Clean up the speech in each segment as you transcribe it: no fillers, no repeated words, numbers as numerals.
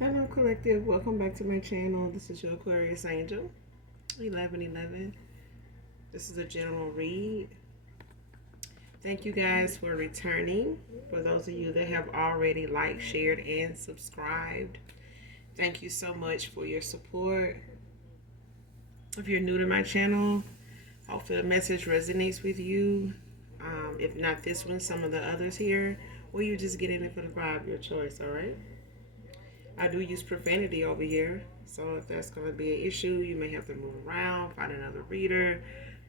Hello, collective. Welcome back to my channel. This is your Aquarius Angel, 1111. This is a general read. Thank you guys for returning. For those of you that have already liked, shared, and subscribed, thank you so much for your support. If you're new to my channel, hopefully the message resonates with you. If not this one, some of the others here, or you just get in it for the vibe, your choice, all right? I do use profanity over here, so if that's going to be an issue, you may have to move around, find another reader,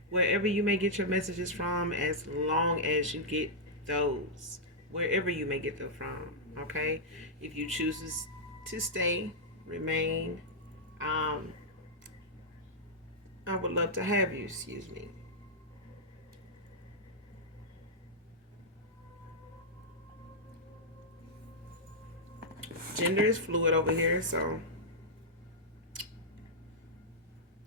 wherever you may get your messages from, as long as you get those, wherever you may get them from, okay? If you choose to stay, remain, I would love to have you, excuse me. Gender is fluid over here, so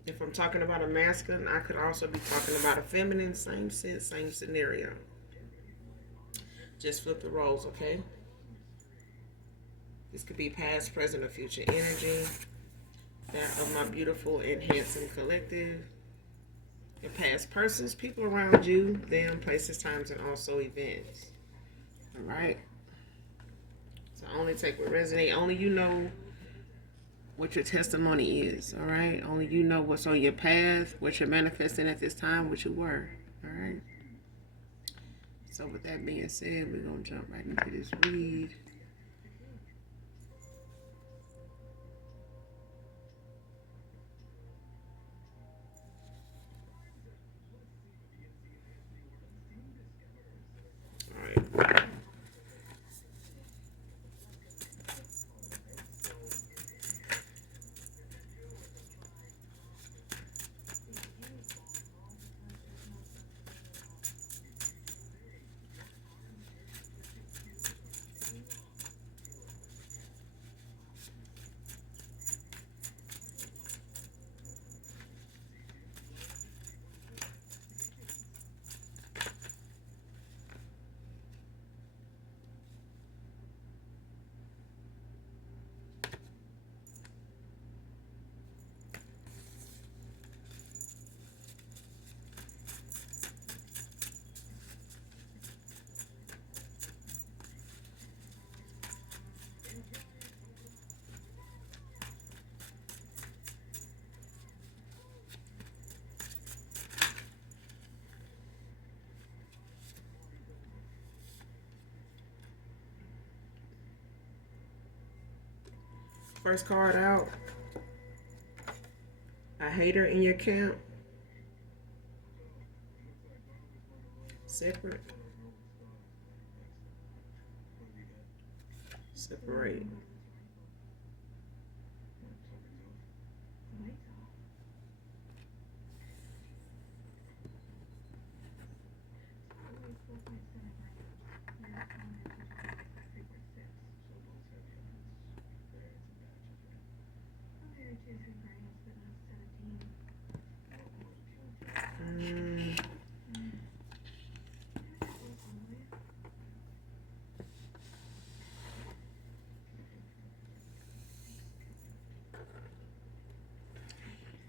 if I'm talking about a masculine, I could also be talking about a feminine. Same sense, same scenario. Just flip the roles, okay? This could be past, present, or future energy. That of my beautiful and handsome collective. Your past persons, people around you, them, places, times, and also events. Alright? So only take what resonate. Only you know what your testimony is, all right? Only you know what's on your path, what you're manifesting at this time, what you were, all right? So with that being said, we're going to jump right into this read. All right. First card out. A hater in your camp. Separate. Separate.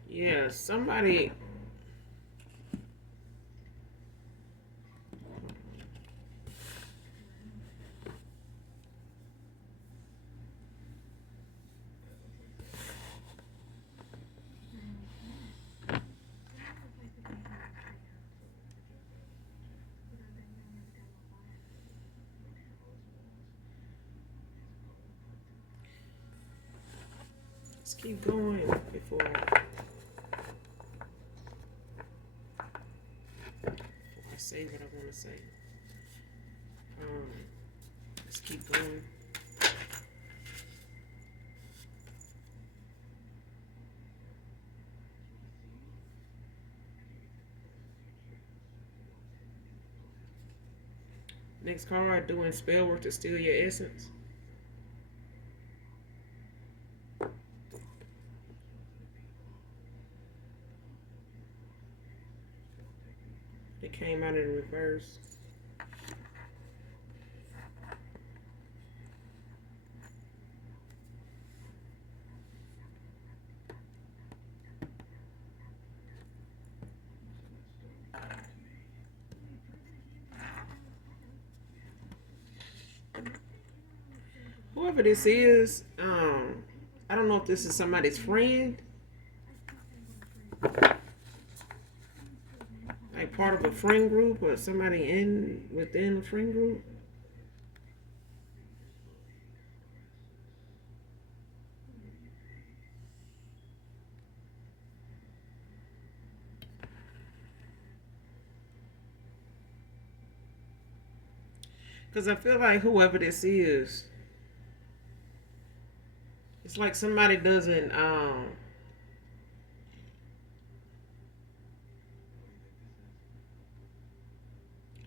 Yeah, somebody. Let's keep going before I say what I want to say. Let's keep going. Next card, doing spell work to steal your essence. It came out in reverse. whoever this is, I don't know if this is somebody's friend, like part of a friend group or somebody in within a friend group. Because I feel like whoever this is, it's like somebody doesn't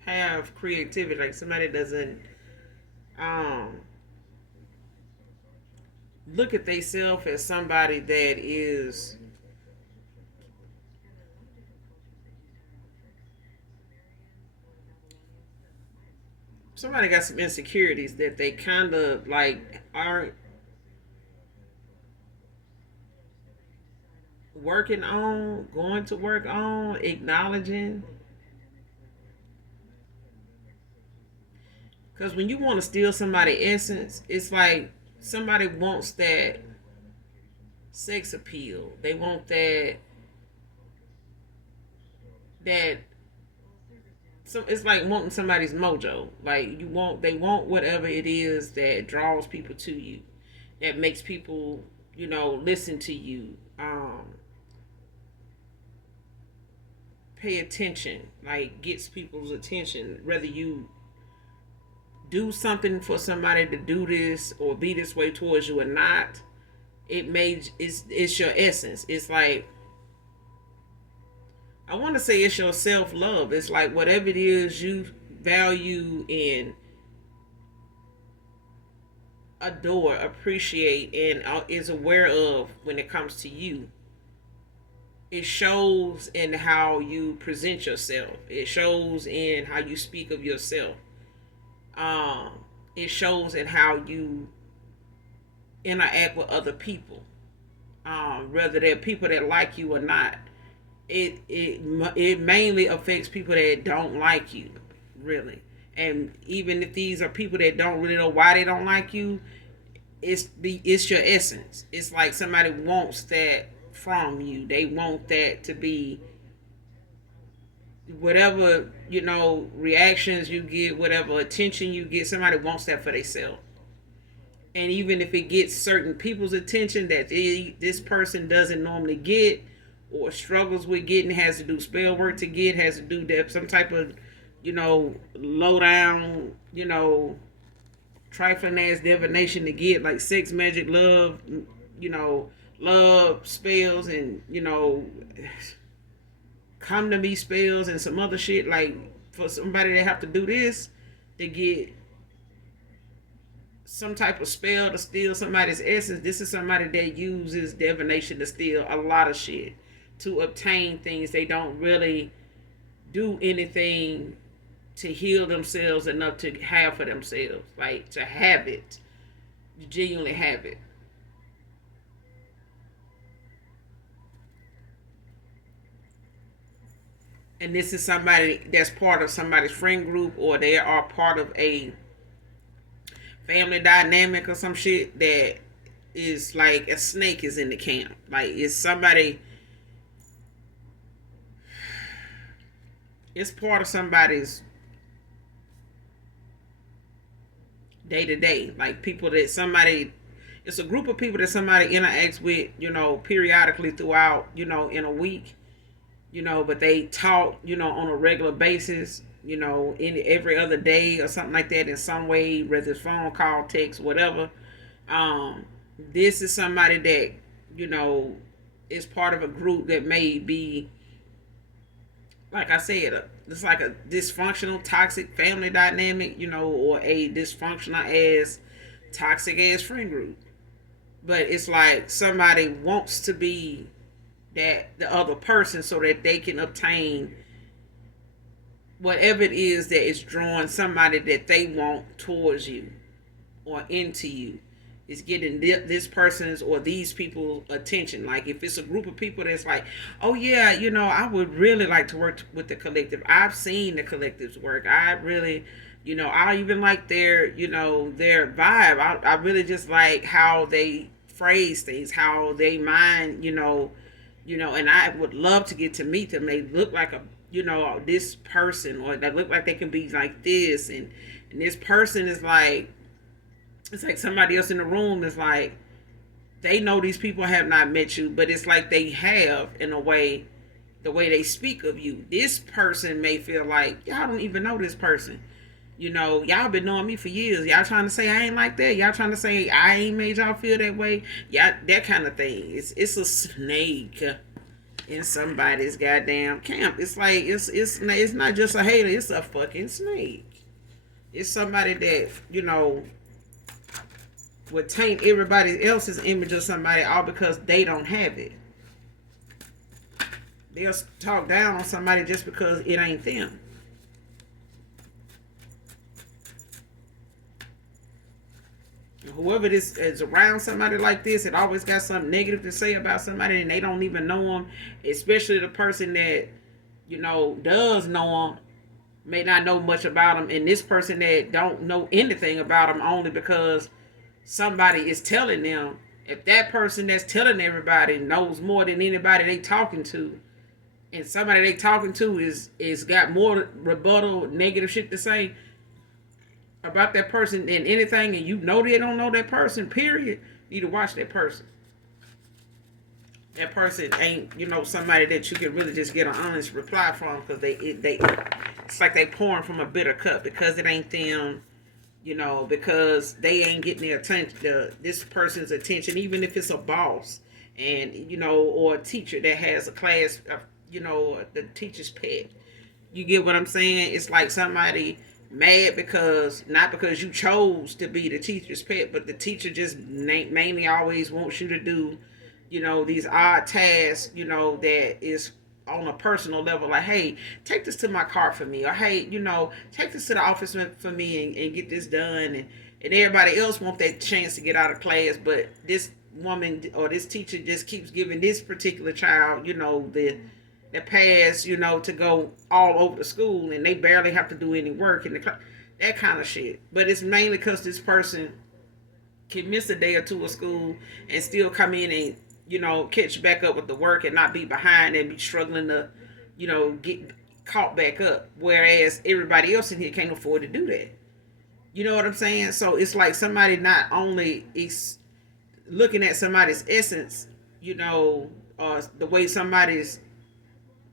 have creativity. Like somebody doesn't um, look at themselves as somebody that is somebody got some insecurities that they kind of like aren't working on, going to work on, acknowledging. Because when you want to steal somebody's essence, it's like somebody wants that sex appeal. They want that. So it's like wanting somebody's mojo. Like they want whatever it is that draws people to you, that makes people, listen to you, pay attention, like gets people's attention. Whether you do something for somebody to do this or be this way towards you or not, it's your essence. It's like I want to say it's your self love. It's like whatever it is you value and adore, appreciate, and is aware of when it comes to you. It shows in how you present yourself. It shows in how you speak of yourself. Um, it shows in how you interact with other people, whether they're people that like you or not. It mainly affects people that don't like you, really. And even if these are people that don't really know why they don't like you, it's your essence. It's like somebody wants that from you. They want that to be whatever reactions you get, whatever attention you get. Somebody wants that for themselves. And even if it gets certain people's attention that this person doesn't normally get or struggles with getting, has to do spell work to get, has to do that some type of low down, trifling ass divination to get, like sex, magic, love, you know love spells, and come to me spells and some other shit. Like for somebody that have to do this to get some type of spell to steal somebody's essence, this is somebody that uses divination to steal a lot of shit, to obtain things. They don't really do anything to heal themselves enough to have for themselves, like to have it, genuinely have it. And this is somebody that's part of somebody's friend group, or they are part of a family dynamic or some shit that is like a snake is in the camp. Like it's somebody, it's part of somebody's day to day. Like people that somebody, it's a group of people that somebody interacts with, periodically throughout, in a week, but they talk, on a regular basis, in every other day or something like that in some way, whether it's phone call, text, whatever. This is somebody that, is part of a group that may be, like I said, it's like a dysfunctional, toxic family dynamic, or a dysfunctional ass, toxic ass friend group. But it's like somebody wants to be that the other person so that they can obtain whatever it is that is drawing somebody that they want towards you or into you. Is getting this person's or these people's attention. Like if it's a group of people that's like, oh yeah, I would really like to work with the collective. I've seen the collectives work. I really, I even like their, their vibe. I really just like how they phrase things, how they mind, and I would love to get to meet them. They look like this person, or they look like they can be like this, and this person is like, it's like somebody else in the room is like, they know these people have not met you, but it's like they have, in a way, the way they speak of you. This person may feel like, y'all don't even know this person. Y'all been knowing me for years. Y'all trying to say I ain't like that. Y'all trying to say I ain't made y'all feel that way. Yeah, that kind of thing. It's a snake in somebody's goddamn camp. It's like it's not just a hater. It's a fucking snake. It's somebody that would taint everybody else's image of somebody all because they don't have it. They'll talk down on somebody just because it ain't them. Whoever this is around somebody like this, it always got something negative to say about somebody, and they don't even know them. Especially the person that does know them may not know much about them, and this person that don't know anything about them only because somebody is telling them. If that person that's telling everybody knows more than anybody they talking to, and somebody they talking to is got more rebuttal negative shit to say about that person than anything, and they don't know that person, period, you need to watch that person. That person ain't somebody that you can really just get an honest reply from, because it's like they pouring from a bitter cup because it ain't them. Because they ain't getting their attention, this person's attention, even if it's a boss, and or a teacher that has a class, the teacher's pet. You get what I'm saying? It's like somebody mad because, not because you chose to be the teacher's pet, but the teacher just mainly always wants you to do, these odd tasks, that is on a personal level, like, hey, take this to my car for me, or hey, take this to the office for me and get this done, and everybody else wants that chance to get out of class, but this woman or this teacher just keeps giving this particular child, the pass, to go all over the school, and they barely have to do any work in the class, that kind of shit. But it's mainly because this person can miss a day or two of school and still come in and catch back up with the work and not be behind and be struggling to, get caught back up. Whereas everybody else in here can't afford to do that. You know what I'm saying? So it's like somebody not only is looking at somebody's essence, the way somebody's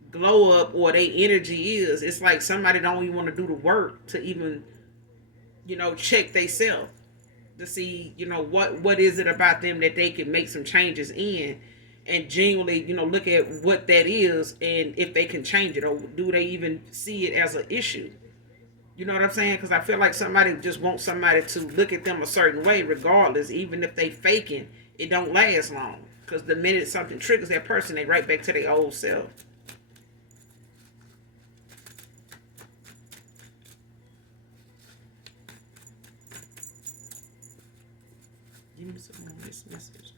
glow up or their energy is. It's like somebody don't even want to do the work to even, check themselves to see, what is it about them that they can make some changes in, and genuinely, look at what that is and if they can change it, or do they even see it as an issue. You know what I'm saying? Because I feel like somebody just wants somebody to look at them a certain way, regardless, even if they faking, it don't last long. Because the minute something triggers that person, they right back to their old self. Give me some more of this message.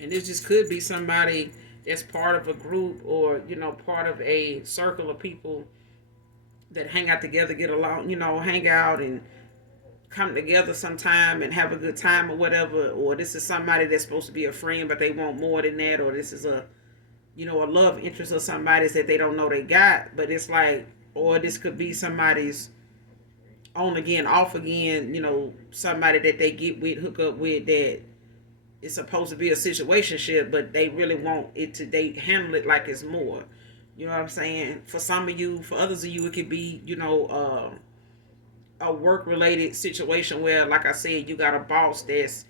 And this just could be somebody that's part of a group, or part of a circle of people that hang out together, get along, hang out and come together sometime and have a good time or whatever. Or this is somebody that's supposed to be a friend, but they want more than that. Or this is a love interest of somebody's that they don't know they got. But it's like, or this could be somebody's on again, off again, somebody that they get with, hook up with, that it's supposed to be a situationship, but they really want it to, they handle it like it's more. You know what I'm saying? For some of you, for others of you, it could be, a work related situation where, like I said, you got a boss that's,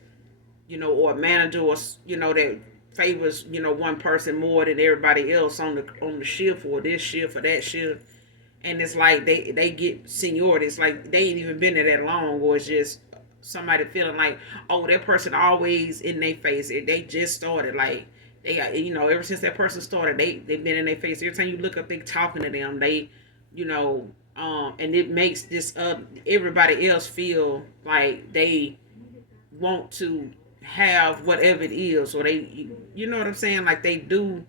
or a manager, or, that favors, one person more than everybody else on the shift, or this shift or that shift. And it's like they get seniority. It's like they ain't even been there that long, or it's just somebody feeling like, oh, that person always in their face. They just started, like, they got, ever since that person started, they've been in their face. Every time you look up, they talking to them. They, and it makes this everybody else feel like they want to have whatever it is, or they, you know what I'm saying, like they do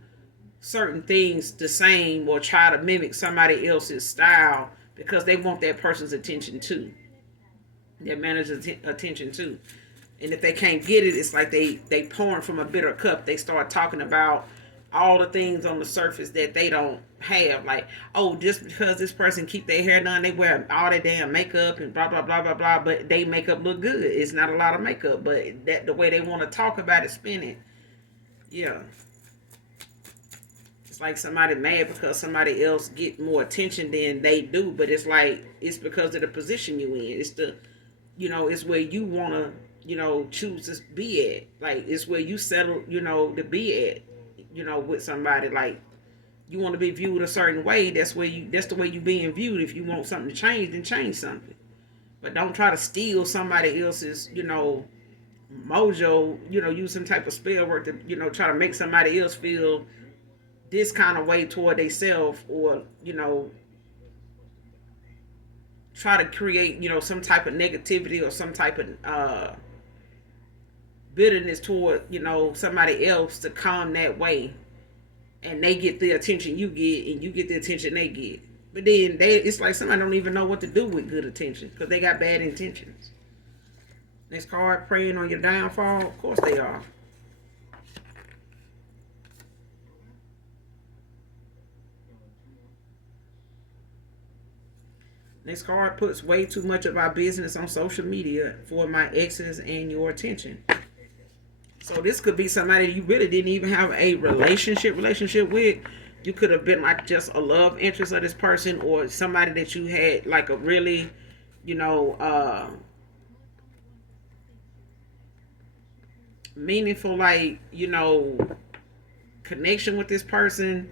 certain things the same or try to mimic somebody else's style because they want that person's attention too, their manager's attention too. And if they can't get it, it's like they pouring from a bitter cup. They start talking about all the things on the surface that they don't have. Like, oh, just because this person keep their hair done, they wear all their damn makeup and blah blah blah blah blah. But they makeup look good. It's not a lot of makeup, but that the way they want to talk about it, spin it. Yeah, it's like somebody mad because somebody else get more attention than they do. But it's like it's because of the position you in. It's the, it's where you wanna, choose to be at. Like it's where you settle, to be at, with somebody. Like you want to be viewed a certain way. That's the way you being viewed. If you want something to change, then change something. But don't try to steal somebody else's, mojo, use some type of spell work to, try to make somebody else feel this kind of way toward themselves, or, try to create, some type of negativity or some type of bitterness toward, somebody else to come that way. And they get the attention you get, and you get the attention they get. But then it's like somebody don't even know what to do with good attention because they got bad intentions. Next card, preying on your downfall. Of course they are. Next card, puts way too much of our business on social media for my exes and your attention. So this could be somebody you really didn't even have a relationship with. You could have been like just a love interest of this person, or somebody that you had like a really, meaningful, like, connection with this person.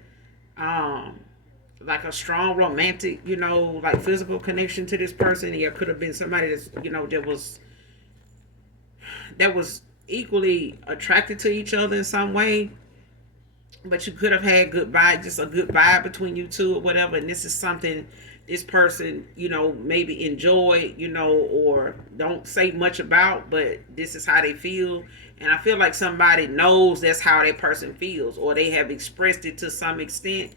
Like a strong romantic, like physical connection to this person. It could have been somebody that's, that was equally attracted to each other in some way, but you could have had good vibe, just a good vibe between you two or whatever. And this is something this person, maybe enjoy, or don't say much about, but this is how they feel. And I feel like somebody knows that's how that person feels, or they have expressed it to some extent.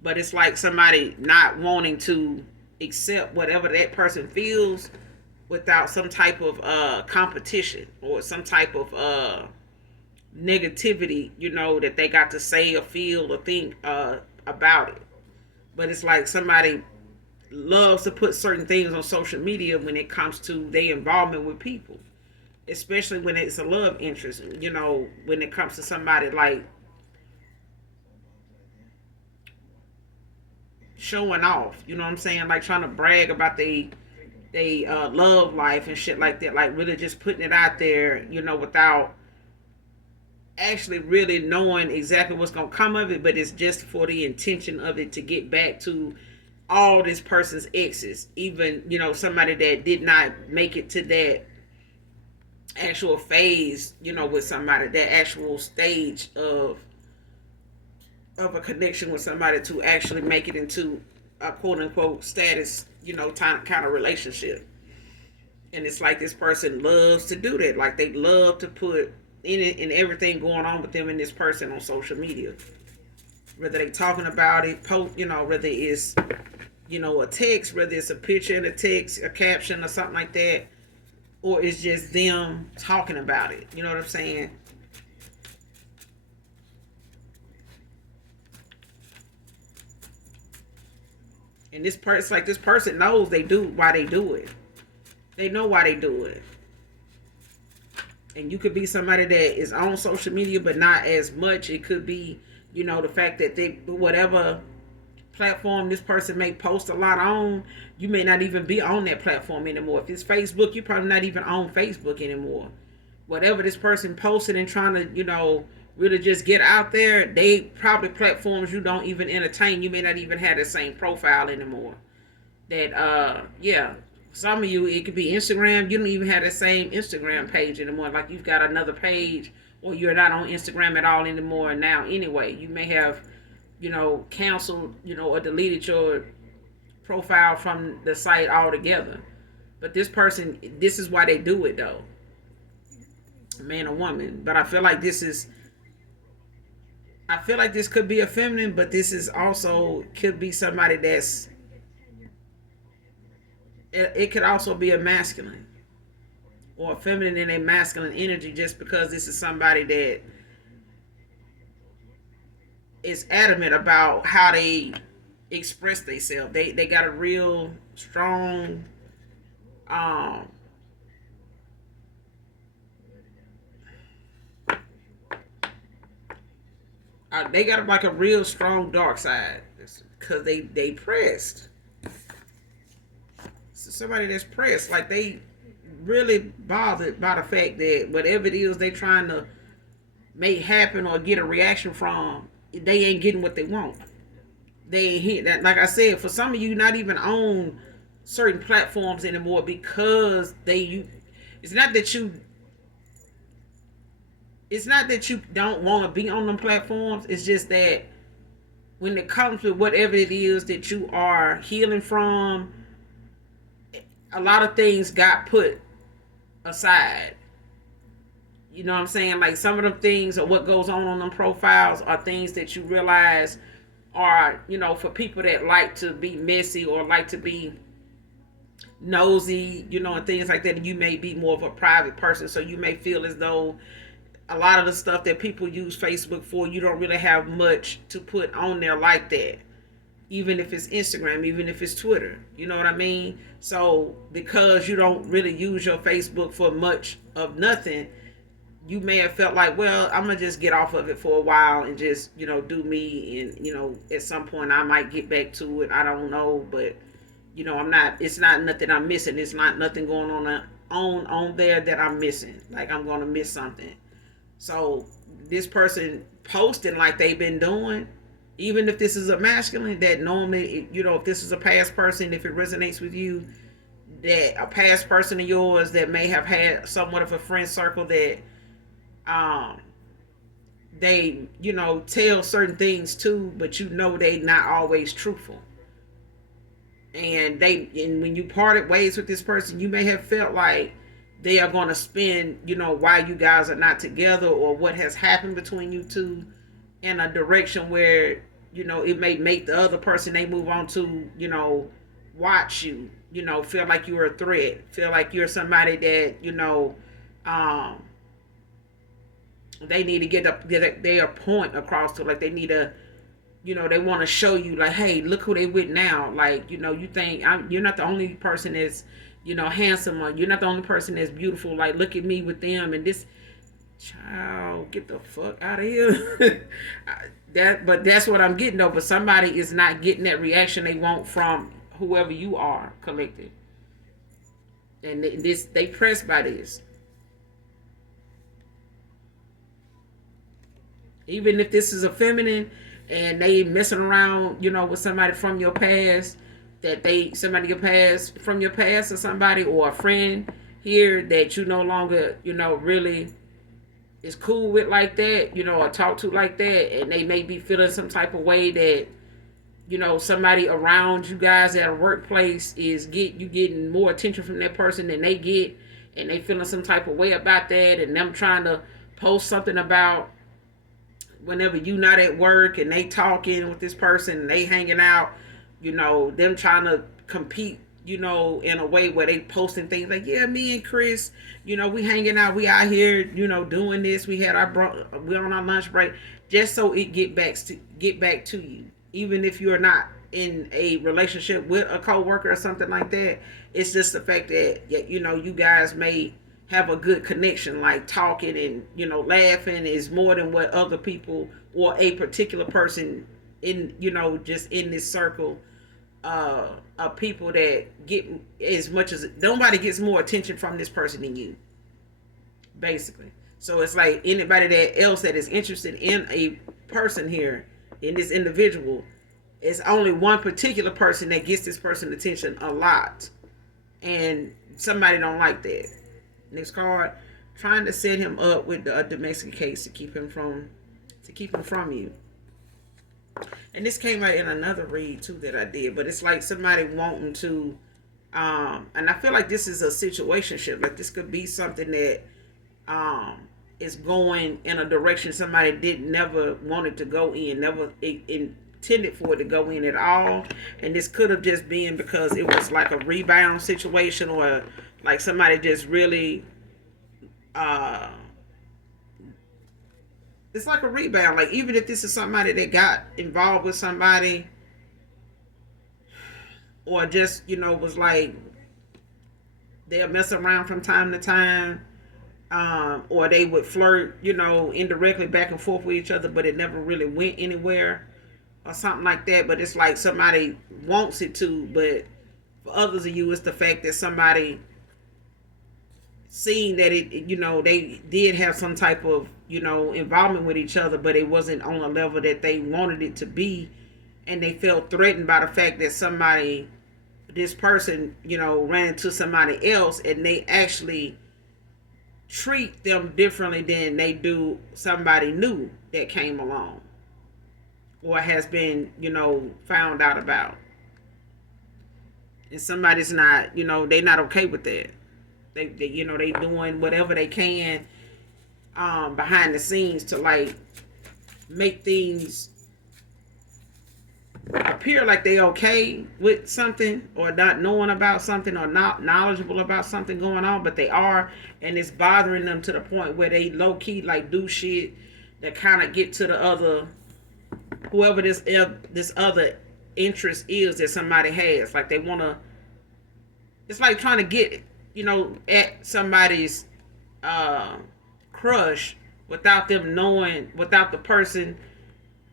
But it's like somebody not wanting to accept whatever that person feels without some type of competition or some type of negativity, that they got to say or feel or think about it. But it's like somebody loves to put certain things on social media when it comes to their involvement with people, especially when it's a love interest, when it comes to somebody like showing off, you know what I'm saying? Like trying to brag about they love life and shit like that. Like really just putting it out there, without actually really knowing exactly what's gonna come of it. But it's just for the intention of it to get back to all this person's exes, even somebody that did not make it to that actual phase, with somebody, that actual stage of a connection with somebody to actually make it into a quote unquote status, kind of relationship. And it's like this person loves to do that. Like they love to put in it and everything going on with them and this person on social media. Whether they talking about it, post, whether it's, a text, whether it's a picture in a text, a caption or something like that, or it's just them talking about it. You know what I'm saying? And it's like this person knows why they do it. They know why they do it. And you could be somebody that is on social media, but not as much. It could be, the fact that whatever platform this person may post a lot on, you may not even be on that platform anymore. If it's Facebook, you're probably not even on Facebook anymore. Whatever this person posted and trying to, really just get out there, they probably platforms you don't even entertain. You may not even have the same profile anymore. That yeah. Some of you, it could be Instagram. You don't even have the same Instagram page anymore. Like you've got another page, or you're not on Instagram at all anymore now. Anyway, you may have, canceled, or deleted your profile from the site altogether. But this person, this is why they do it though, man or woman. But I feel like this could be a feminine, but this is also could be somebody that's. It could also be a masculine or a feminine and a masculine energy, just because this is somebody that is adamant about how they express themselves. They got a real strong um they got like a real strong dark side because they pressed. So somebody that's pressed, like they really bothered by the fact that whatever it is they trying to make happen or get a reaction from, they ain't getting what they want. They ain't hit that. Like I said, for some of you, not even on certain platforms anymore because it's not that you it's not that you don't want to be on them platforms. It's just that when it comes to whatever it is that you are healing from, a lot of things got put aside. You know what I'm saying? Like some of them things or what goes on them profiles are things that you realize are, for people that like to be messy or like to be nosy, and things like that. And you may be more of a private person, so you may feel as though a lot of the stuff that people use Facebook for, you don't really have much to put on there like that. Even if it's Instagram, even if it's Twitter, you know what I mean? So because you don't really use your Facebook for much of nothing, you may have felt like, well, I'm gonna just get off of it for a while and just, do me, and at some point I might get back to it. I don't know, but I'm not. It's not nothing I'm missing. It's not nothing going on there that I'm missing. Like I'm gonna miss something. So this person posting like they've been doing, even if this is a masculine, that normally, if this is a past person, if it resonates with you, that a past person of yours that may have had somewhat of a friend circle that they tell certain things too, but they not always truthful. And when you parted ways with this person, you may have felt like they are going to spin, why you guys are not together or what has happened between you two in a direction where, it may make the other person they move on to, watch you, feel like you're a threat, feel like you're somebody that, they need to get their point across to, like they need to, they want to show you like, hey, look who they with now. Like, you think you're not the only person that's, handsome, or you're not the only person that's beautiful. Like, look at me with them and this child, get the fuck out of here. But that's what I'm getting though. But somebody is not getting that reaction they want from whoever you are collected. And they pressed by this. Even if this is a feminine and they messing around, with somebody from your past, somebody your past from your past, or somebody or a friend here that you no longer, really is cool with like that, or talk to like that, and they may be feeling some type of way that, somebody around you guys at a workplace is getting more attention from that person than they get, and they feeling some type of way about that, and them trying to post something about whenever you not at work and they talking with this person and they hanging out, them trying to compete, in a way where they posting things like, yeah, me and Chris, we hanging out, we out here, doing this, we on our lunch break, just so it get back to you. Even if you're not in a relationship with a coworker or something like that, it's just the fact that, you guys may have a good connection, like talking and, laughing is more than what other people or a particular person in, just in this circle of people that get as much as nobody gets more attention from this person than you, basically. So it's like anybody that else that is interested in a person here, in this individual, it's only one particular person that gets this person attention a lot. and somebody don't like that. Next card, trying to set him up with a domestic case to keep him from you. And this came out in another read too that I did, but it's like somebody wanting to, and I feel like this is a situationship. Like this could be something that is going in a direction somebody never wanted to go in, never intended for it to go in at all. And this could have just been because it was like a rebound situation, or like somebody just really it's like a rebound. Like even if this is somebody that got involved with somebody, or just was like they'll mess around from time to time, or they would flirt, indirectly back and forth with each other, but it never really went anywhere or something like that. But it's like somebody wants it to, but for others of you, it's the fact that somebody seen that they did have some type of, involvement with each other, but it wasn't on a level that they wanted it to be. And they felt threatened by the fact that this person, ran into somebody else, and they actually treat them differently than they do somebody new that came along or has been, found out about. And somebody's not, they're not okay with that. They doing whatever they can behind the scenes to like make things appear like they okay with something, or not knowing about something, or not knowledgeable about something going on, but they are, and it's bothering them to the point where they low key like do shit that kind of get to the other, whoever this other interest is that somebody has. Like they want to, it's like trying to get at somebody's crush without them knowing, without the person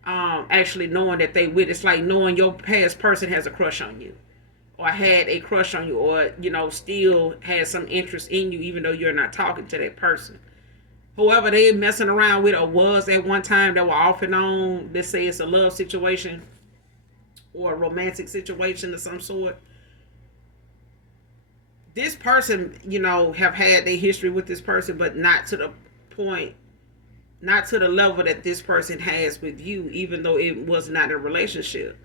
actually knowing that they with. It's like knowing your past person has a crush on you, or had a crush on you, or still has some interest in you, even though you're not talking to that person. Whoever they messing around with or was at one time that were off and on, let's say it's a love situation or a romantic situation of some sort. This person, have had their history with this person, but not to the point, not to the level that this person has with you, even though it was not a relationship.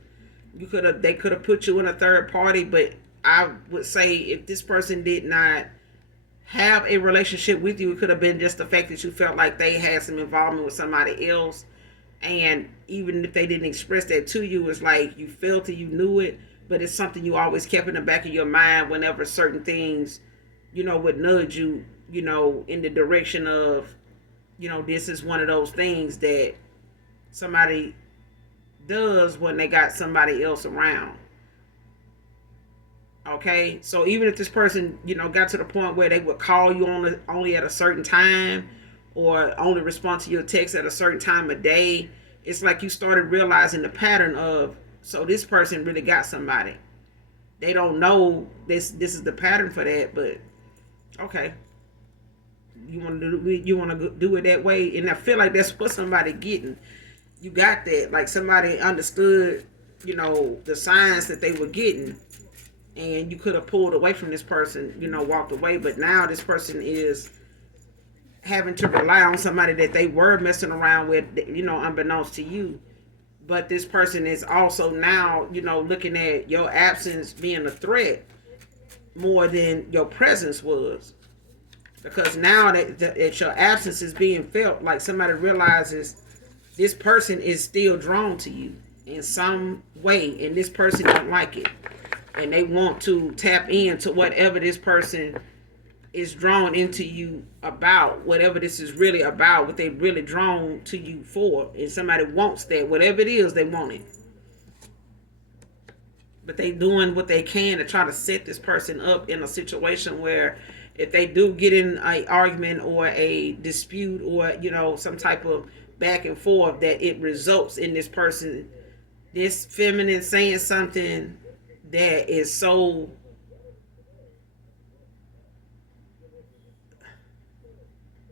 They could have put you in a third party, but I would say if this person did not have a relationship with you, it could have been just the fact that you felt like they had some involvement with somebody else. And even if they didn't express that to you, it's like you felt it, you knew it, but it's something you always kept in the back of your mind whenever certain things, would nudge you, in the direction of, this is one of those things that somebody does when they got somebody else around. Okay, so even if this person, got to the point where they would call you only at a certain time, or only respond to your text at a certain time of day, it's like you started realizing the pattern of, so this person really got somebody. They don't know this is the pattern for that, but okay. You want to do it that way, and I feel like that's what somebody getting. You got that, like somebody understood, the signs that they were getting, and you could have pulled away from this person, walked away, but now this person is having to rely on somebody that they were messing around with, unbeknownst to you. But this person is also now, looking at your absence being a threat more than your presence was. Because now that your absence is being felt, like somebody realizes this person is still drawn to you in some way, and this person don't like it. And they want to tap into whatever this person is drawn into you about, whatever this is really about, what they really drawn to you for. And somebody wants that, whatever it is, they want it. But they doing what they can to try to set this person up in a situation where if they do get in an argument or a dispute or, some type of back and forth, that it results in this person, this feminine, saying something that is so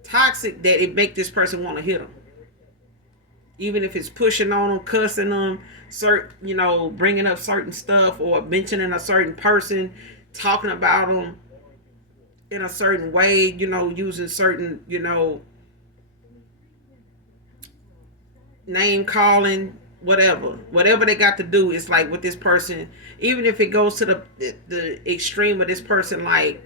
toxic that it make this person want to hit them. Even if it's pushing on them, cussing them, bringing up certain stuff or mentioning a certain person talking about them in a certain way, using certain, name calling, whatever they got to do. Is like with this person, even if it goes to the extreme of this person, like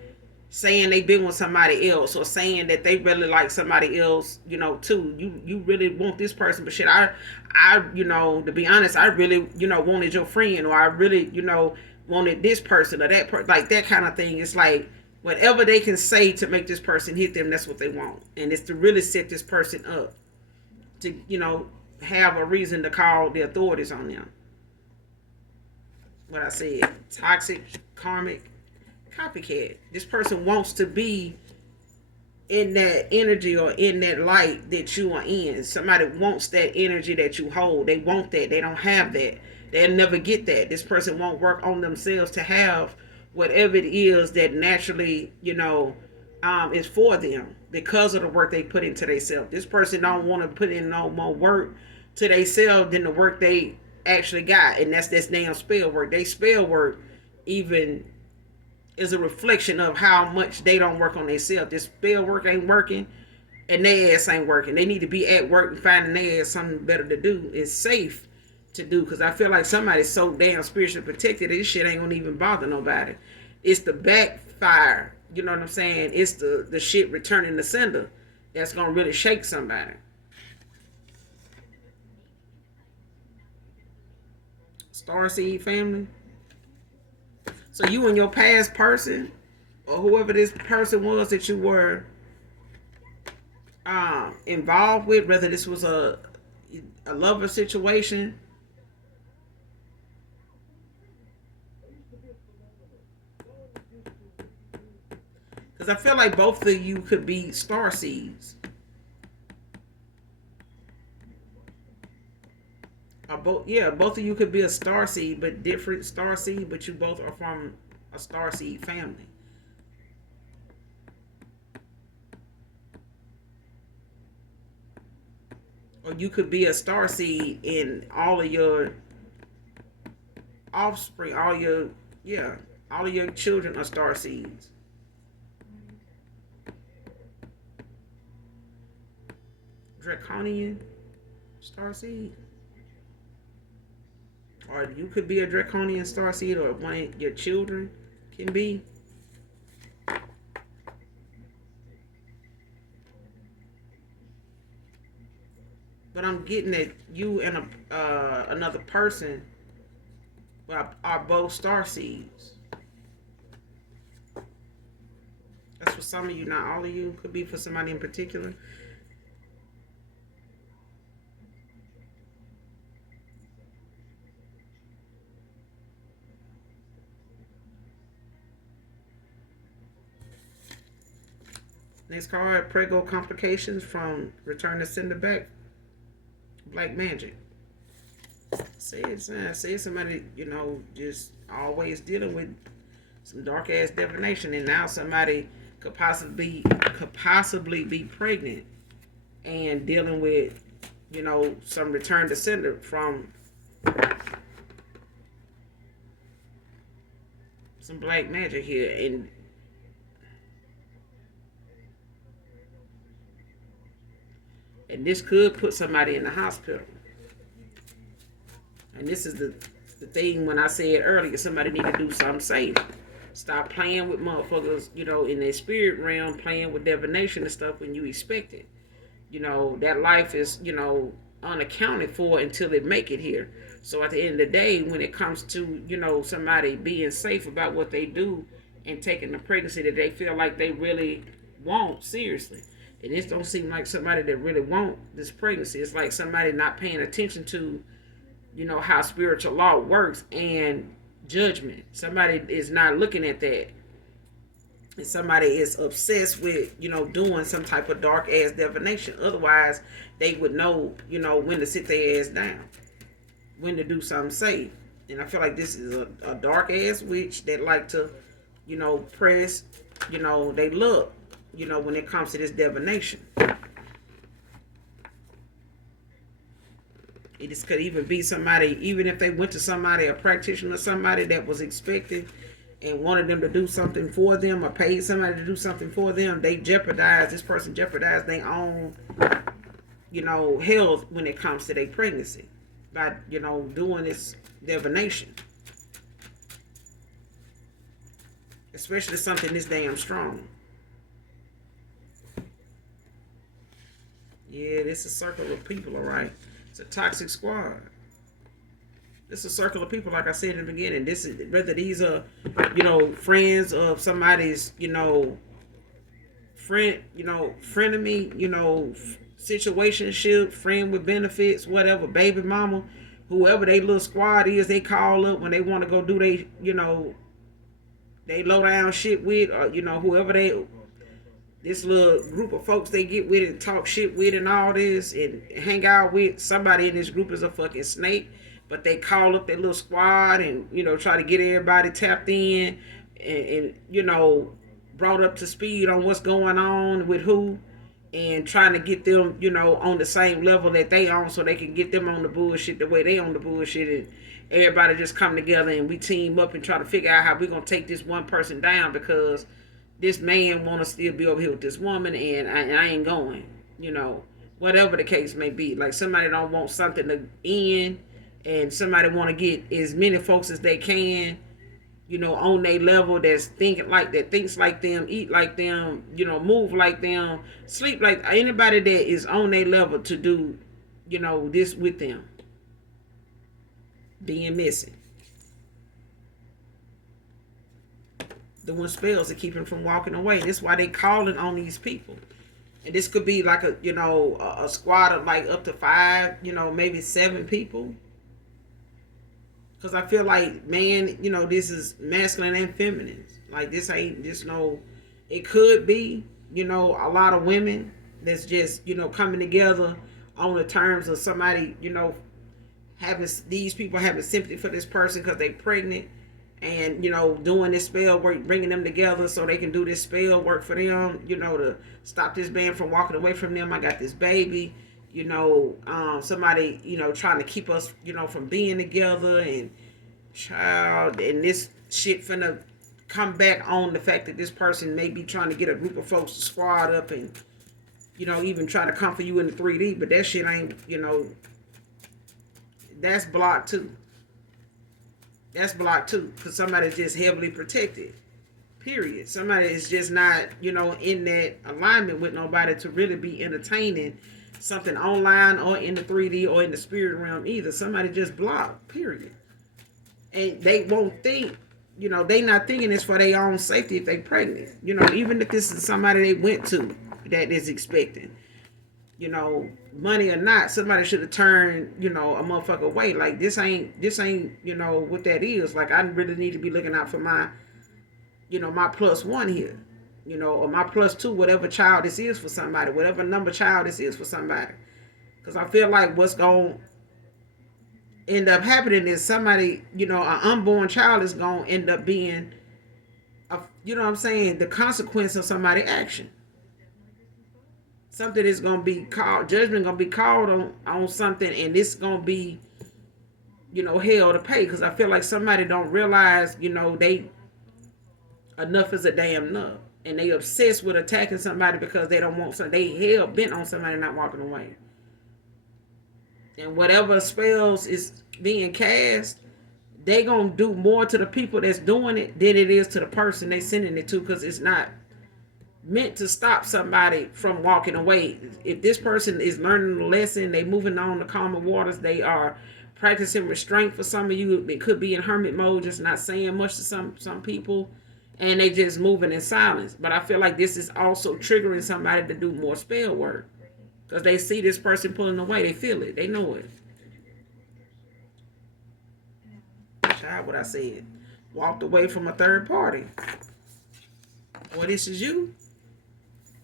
saying they been with somebody else, or saying that they really like somebody else, too. You really want this person, but shit, I to be honest, I really, wanted your friend, or I really, wanted this person or that person, like that kind of thing. It's like whatever they can say to make this person hit them, that's what they want, and it's to really set this person up to, have a reason to call the authorities on them. What I said, toxic, karmic, copycat. This person wants to be in that energy or in that light that you are in. Somebody wants that energy that you hold. They want that. They don't have that. They'll never get that. This person won't work on themselves to have whatever it is that naturally, is for them because of the work they put into themselves. This person don't want to put in no more work to themselves than the work they actually got, and that's this damn spell work. They spell work even is a reflection of how much they don't work on themselves. This spell work ain't working, and their ass ain't working. They need to be at work and finding their ass something better to do. It's safe to do, because I feel like somebody's so damn spiritually protected that this shit ain't gonna even bother nobody. It's the backfire, you know what I'm saying? It's the shit returning the sender that's gonna really shake somebody. Starseed family. So you and your past person, or whoever this person was that you were involved with, whether this was a lover situation, because I feel like both of you could be star seeds. Both of you could be a star seed, but different star seed, but you both are from a star seed family. Or you could be a star seed in all of your offspring, all of your children are star seeds. Draconian star seed. Or you could be a draconian star seed, or one of your children can be. But I'm getting that you and another person are both star seeds. That's for some of you, not all of you. Could be for somebody in particular. Next card, prego complications from return to sender back. Black magic. Said somebody, just always dealing with some dark ass divination, and now somebody could possibly be pregnant and dealing with, some return to sender from some black magic here. And this could put somebody in the hospital. And this is the thing when I said earlier, somebody need to do something safe. Stop playing with motherfuckers, in their spirit realm, playing with divination and stuff when you expect it. That life is, unaccounted for until they make it here. So at the end of the day, when it comes to, somebody being safe about what they do and taking the pregnancy that they feel like they really want seriously. And this don't seem like somebody that really want this pregnancy. It's like somebody not paying attention to, how spiritual law works and judgment. Somebody is not looking at that. And somebody is obsessed with, doing some type of dark ass divination. Otherwise, they would know, when to sit their ass down, when to do something safe. And I feel like this is a dark ass witch that like to, press, they look, when it comes to this divination. It could even be somebody, even if they went to somebody, a practitioner, somebody that was expecting, and wanted them to do something for them or paid somebody to do something for them, this person jeopardized their own, health when it comes to their pregnancy by, doing this divination. Especially something this damn strong. Yeah, this is a circle of people, all right? It's a toxic squad. It's a circle of people, like I said in the beginning. This is whether these are, friends of somebody's, frenemy, situationship, friend with benefits, whatever, baby mama, whoever they little squad is, they call up when they want to go do they low down shit with, or whoever this little group of folks they get with and talk shit with and all this and hang out with. Somebody in this group is a fucking snake, but they call up their little squad and try to get everybody tapped in and brought up to speed on what's going on with who, and trying to get them on the same level that they on, so they can get them on the bullshit the way they on the bullshit, and everybody just come together and we team up and try to figure out how we gonna take this one person down because this man want to still be over here with this woman, and I ain't going, whatever the case may be. Like somebody don't want something to end, and somebody want to get as many folks as they can, on their level, that's thinking like that, thinks like them, eat like them, move like them, sleep like anybody that is on their level to do, this with them. Being missing. Doing spells to keep him from walking away. That's why they calling on these people. And this could be like a squad of like up to 5, maybe 7 people. Because I feel like, man, this is masculine and feminine. Like this ain't just it could be, a lot of women that's just, coming together on the terms of somebody, having these people having sympathy for this person because they pregnant. And doing this spell work, bringing them together so they can do this spell work for them, to stop this man from walking away from them. I got this baby, somebody, trying to keep us, from being together, and child, and this shit finna come back on the fact that this person may be trying to get a group of folks to squad up and, even try to come for you in the 3D, but that shit ain't, that's blocked too. That's blocked too, because somebody's just heavily protected. Period. Somebody is just not, in that alignment with nobody to really be entertaining something online or in the 3D or in the spirit realm either. Somebody just blocked. Period. And they won't think, they not thinking it's for their own safety if they pregnant. Even if this is somebody they went to that is expecting. Money or not, somebody should have turned, a motherfucker away. Like this ain't, what that is. Like I really need to be looking out for my, my +1 here, or my +2, whatever child this is for somebody, whatever number child this is for somebody. Because I feel like what's going to end up happening is somebody, an unborn child is going to end up being, the consequence of somebody's action. Something is going to be called, judgment going to be called on something, and it's going to be, hell to pay. Because I feel like somebody don't realize, they, enough is a damn enough. And they obsessed with attacking somebody because they don't want something. They hell bent on somebody not walking away. And whatever spells is being cast, they going to do more to the people that's doing it than it is to the person they sending it to, because it's not meant to stop somebody from walking away. If this person is learning the lesson, they moving on to calmer waters, they are practicing restraint. For some of you, it could be in hermit mode, just not saying much to some people, and they just moving in silence. But I feel like this is also triggering somebody to do more spell work, because they see this person pulling away, they feel it, they know it. Child, what I said, walked away from a third party. Well, this is you.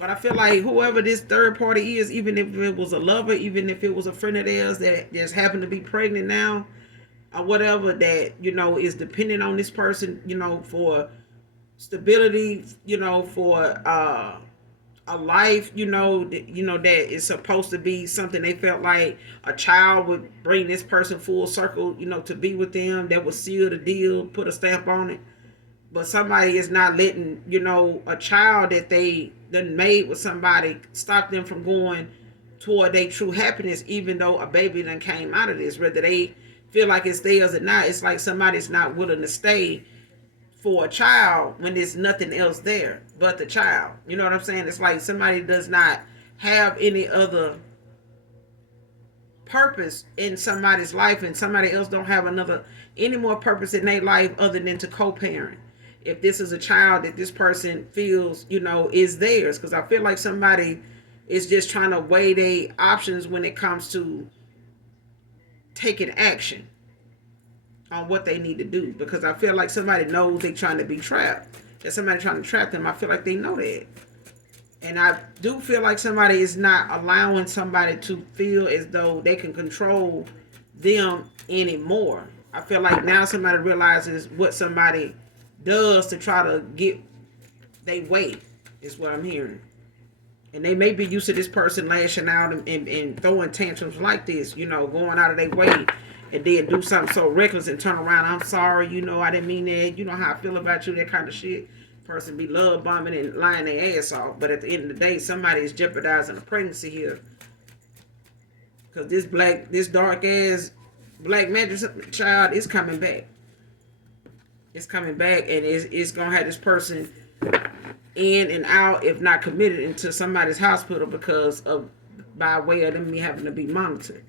But I feel like whoever this third party is, even if it was a lover, even if it was a friend of theirs that just happened to be pregnant now, or whatever, that, is dependent on this person, for stability, for a life, that is supposed to be something they felt like a child would bring this person full circle, to be with them, that would seal the deal, put a stamp on it. but somebody is not letting, a child that they done made with somebody stop them from going toward their true happiness, even though a baby done came out of this. Whether they feel like it's theirs or not, it's like somebody's not willing to stay for a child when there's nothing else there but the child. You know what I'm saying? It's like somebody does not have any other purpose in somebody's life, and somebody else don't have any more purpose in their life other than to co-parent. If this is a child that this person feels, is theirs, because I feel like somebody is just trying to weigh their options when it comes to taking action on what they need to do, because I feel like somebody knows they're trying to be trapped. That somebody trying to trap them. I feel like they know that. And I do feel like somebody is not allowing somebody to feel as though they can control them anymore. I feel like now somebody realizes what somebody does to try to get their way, is what I'm hearing. And they may be used to this person lashing out and throwing tantrums like this, going out of their way, and then do something so reckless and turn around. I'm sorry, I didn't mean that. You know how I feel about you, that kind of shit. Person be love bombing and lying their ass off, but at the end of the day, somebody is jeopardizing a pregnancy here, because this dark ass black magic child is coming back. It's coming back, and it's gonna have this person in and out, if not committed, into somebody's hospital because of, by way of them having to be monitored.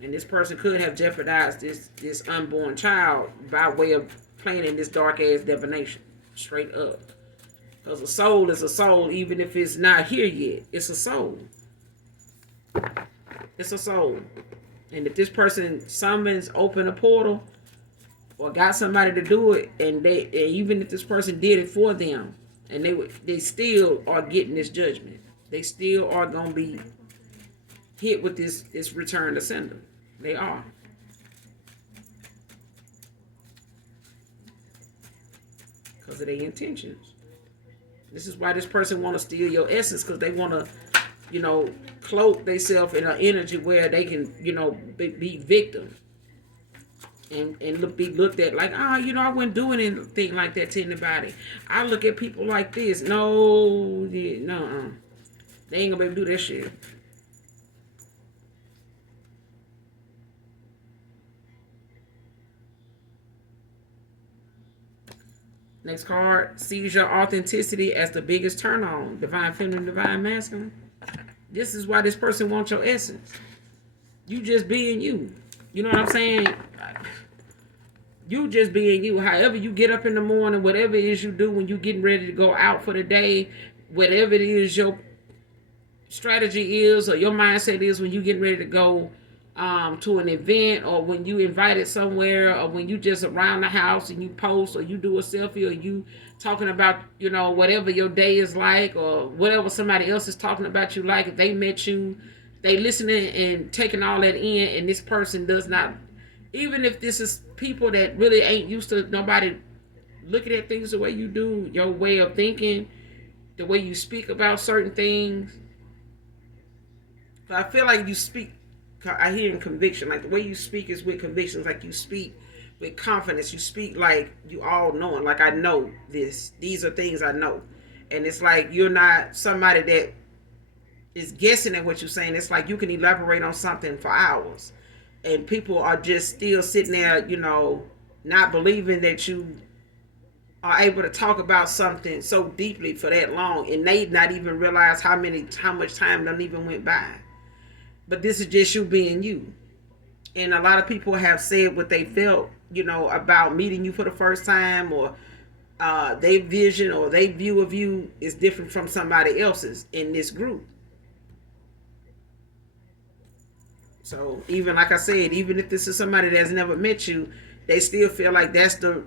And this person could have jeopardized this unborn child by way of playing in this dark ass divination, straight up. Because a soul is a soul, even if it's not here yet. It's a soul. It's a soul. And if this person summons, open a portal, or got somebody to do it, and even if this person did it for them, and they still are getting this judgment. They still are gonna be hit with this return to sender. They are. Because of their intentions. This is why this person want to steal your essence, because they want to, cloak themselves in an energy where they can, be victim. And be looked at like, I wouldn't do anything like that to anybody. I look at people like this. No. They ain't gonna be able to do that shit. Next card, sees your authenticity as the biggest turn on. Divine feminine, divine masculine. This is why this person wants your essence. You just being you. You know what I'm saying? You just being you. However you get up in the morning, whatever it is you do when you getting ready to go out for the day, whatever it is your strategy is or your mindset is when you getting ready to go to an event, or when you invited somewhere, or when you just around the house and you post or you do a selfie, or you talking about whatever your day is like, or whatever somebody else is talking about you like. If they met you, they listening and taking all that in, and this person does not, even if this is people that really ain't used to nobody looking at things the way you do, your way of thinking, the way you speak about certain things. But I feel like you speak, I hear in conviction, like the way you speak is with convictions, like you speak with confidence. You speak like you all knowing, like I know this. These are things I know. And it's like you're not somebody that is guessing at what you're saying. It's like you can elaborate on something for hours. And people are just still sitting there, not believing that you are able to talk about something so deeply for that long. And they not even realize how much time don't even went by. But this is just you being you. And a lot of people have said what they felt, about meeting you for the first time, or their vision or their view of you is different from somebody else's in this group. So even like I said, even if this is somebody that's never met you, they still feel like that's the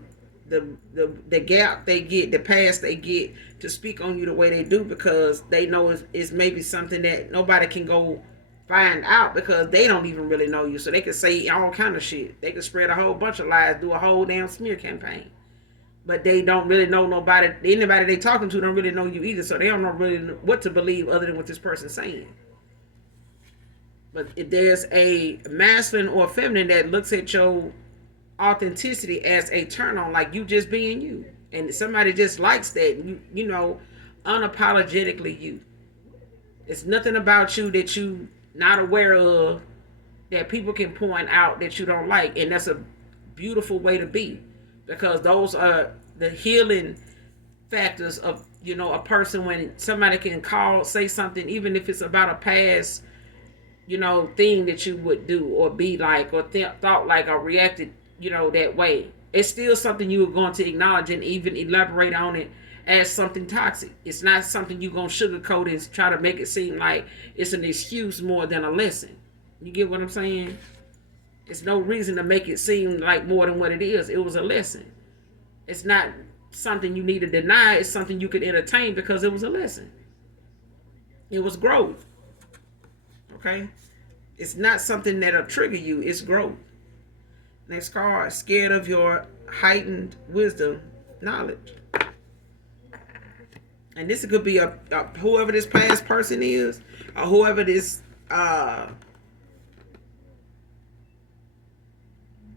gap they get, the pass they get to speak on you the way they do, because they know it's maybe something that nobody can go find out, because they don't even really know you. So they could say all kind of shit. They could spread a whole bunch of lies, do a whole damn smear campaign. But they don't really know nobody. Anybody they talking to don't really know you either. So they don't know really what to believe other than what this person's saying. But if there's a masculine or feminine that looks at your authenticity as a turn on, like you just being you. And somebody just likes that, unapologetically you. It's nothing about you that you not aware of that people can point out that you don't like. And that's a beautiful way to be, because those are the healing factors of, a person, when somebody can say something, even if it's about a past, thing that you would do or be like, or thought like, or reacted, that way. It's still something you are going to acknowledge and even elaborate on it as something toxic. It's not something you're going to sugarcoat and try to make it seem like it's an excuse more than a lesson. You get what I'm saying? It's no reason to make it seem like more than what it is. It was a lesson. It's not something you need to deny. It's something you could entertain because it was a lesson. It was growth. Okay? It's not something that'll trigger you. It's growth. Next card. Scared of your heightened wisdom, knowledge. And this could be a whoever this past person is, or whoever this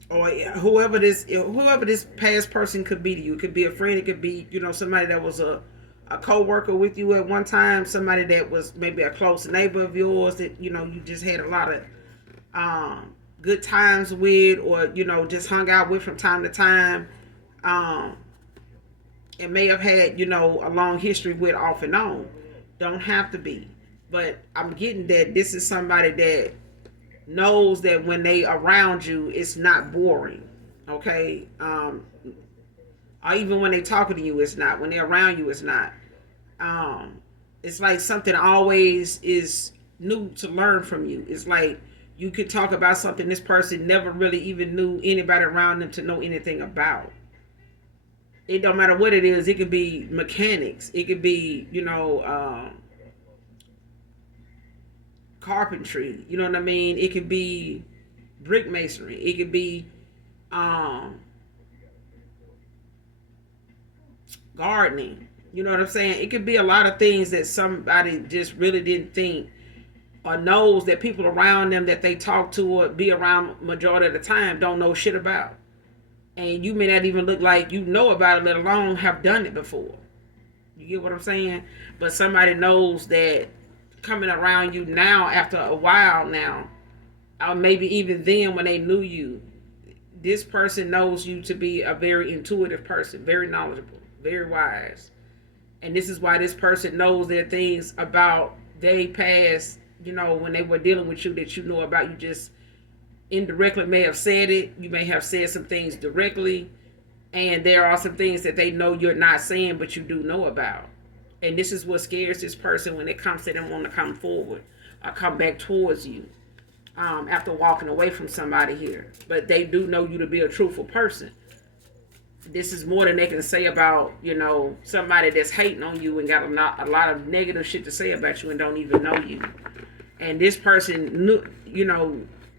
whoever this past person could be to you. It could be a friend. It could be, somebody that was a co-worker with you at one time. Somebody that was maybe a close neighbor of yours that, you just had a lot of good times with, or, just hung out with from time to time. It may have had, a long history with off and on. Don't have to be. But I'm getting that this is somebody that knows that when they around you, it's not boring. Okay? Or even when they talking to you, it's not. When they're around you, it's not. It's like something always is new to learn from you. It's like you could talk about something this person never really even knew anybody around them to know anything about. It don't matter what it is. It could be mechanics. It could be, carpentry. You know what I mean? It could be brick masonry. It could be gardening. You know what I'm saying? It could be a lot of things that somebody just really didn't think or knows that people around them that they talk to or be around majority of the time don't know shit about. And you may not even look like you know about it, let alone have done it before. You get what I'm saying? But somebody knows that coming around you now after a while now, or maybe even then when they knew you, this person knows you to be a very intuitive person, very knowledgeable, very wise. And this is why this person knows there are things about they past, when they were dealing with you that you know about. You just indirectly may have said it. You may have said some things directly, and there are some things that they know you're not saying but you do know about. And this is what scares this person when it comes to them wanting to come forward or come back towards you after walking away from somebody here. But they do know you to be a truthful person. This is more than they can say about, somebody that's hating on you and got a lot of negative shit to say about you and don't even know you. And this person,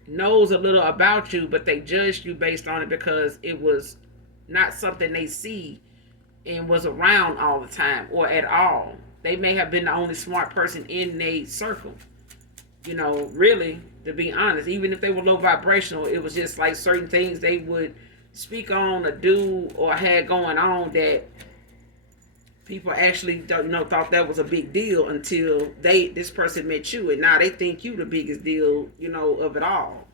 knows a little about you, but they judged you based on it because it was not something they see and was around all the time or at all. They may have been the only smart person in their circle. Really, to be honest, even if they were low vibrational, it was just like certain things they would speak on or do or had going on that people actually thought that was a big deal until this person met you, and now they think you the biggest deal, of it all.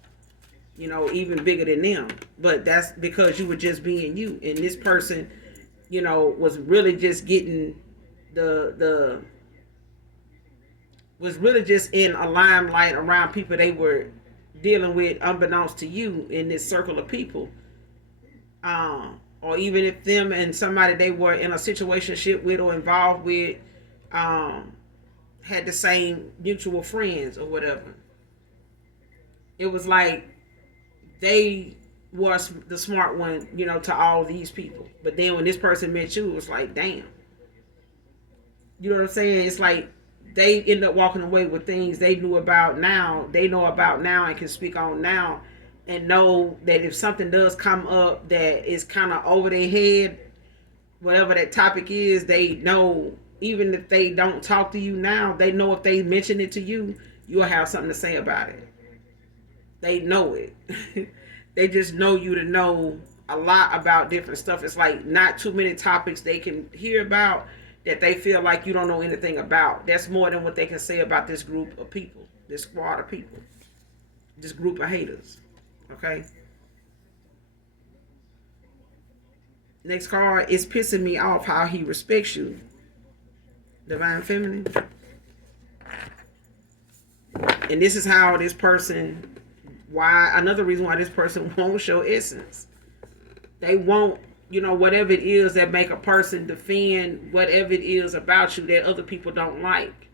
Even bigger than them. But that's because you were just being you. And this person, was really just getting was really just in a limelight around people they were dealing with unbeknownst to you in this circle of people. Or even if them and somebody they were in a situationship with or involved with had the same mutual friends or whatever. It was like they was the smart one, to all these people. But then when this person met you, it was like, damn. You know what I'm saying? It's like they end up walking away with things they knew about now, they know about now and can speak on now, and know that if something does come up that is kind of over their head, whatever that topic is, they know, even if they don't talk to you now, they know if they mention it to you, you'll have something to say about it. They know it. They just know you to know a lot about different stuff. It's like not too many topics they can hear about that they feel like you don't know anything about. That's more than what they can say about this group of people, this squad of people, this group of haters. Okay. Next card is pissing me off how he respects you. Divine Feminine. And this is how this person, why, another reason why this person won't show essence. They won't, whatever it is that make a person defend whatever it is about you that other people don't like.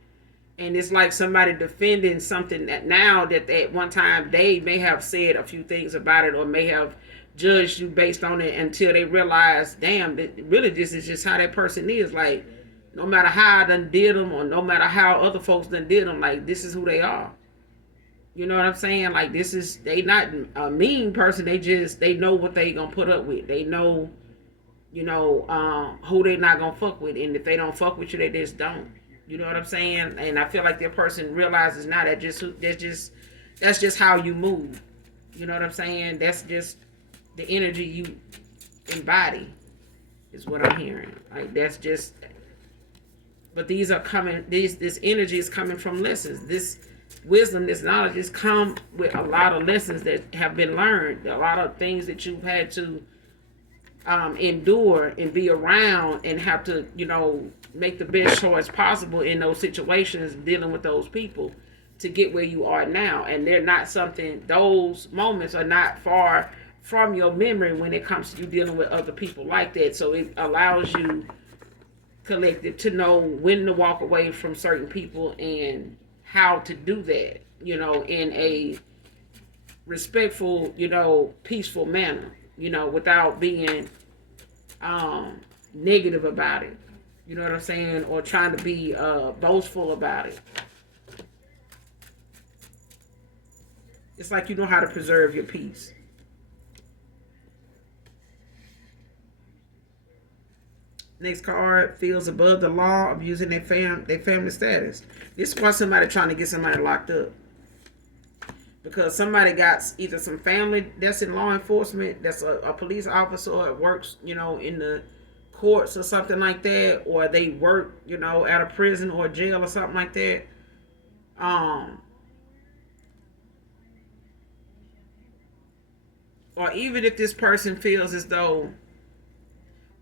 And it's like somebody defending something that now that at one time they may have said a few things about it or may have judged you based on it until they realize, damn, that really this is just how that person is. Like, no matter how I done did them or no matter how other folks done did them, like, this is who they are. You know what I'm saying? Like, they not a mean person. They know what they gonna put up with. They know, who they not gonna fuck with. And if they don't fuck with you, they just don't. You know what I'm saying? And I feel like that person realizes now that's just how you move. You know what I'm saying? That's just the energy you embody is what I'm hearing. Like, that's just, but these are coming, this energy is coming from lessons. This wisdom, this knowledge has come with a lot of lessons that have been learned. A lot of things that you've had to endure and be around and have to, make the best choice possible in those situations, dealing with those people to get where you are now. And they're not something, those moments are not far from your memory when it comes to you dealing with other people like that. So it allows you collective to know when to walk away from certain people and how to do that, in a respectful, peaceful manner, without being negative about it. You know what I'm saying? Or trying to be boastful about it. It's like you know how to preserve your peace. Next card, feels above the law of using their family status. This is why somebody trying to get somebody locked up. Because somebody got either some family that's in law enforcement, that's a police officer, or works, in the courts or something like that, or they work, at a prison or jail or something like that. Or even if this person feels as though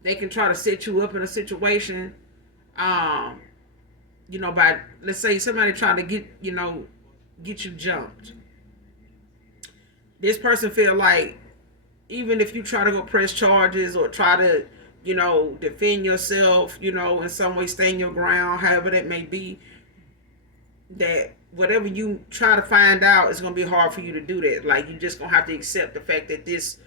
they can try to set you up in a situation, by, let's say somebody trying to get you jumped. This person feel like even if you try to go press charges or try to, defend yourself, in some way stand your ground, however that may be, that whatever you try to find out, it's going to be hard for you to do that. Like, you just going to have to accept the fact that this,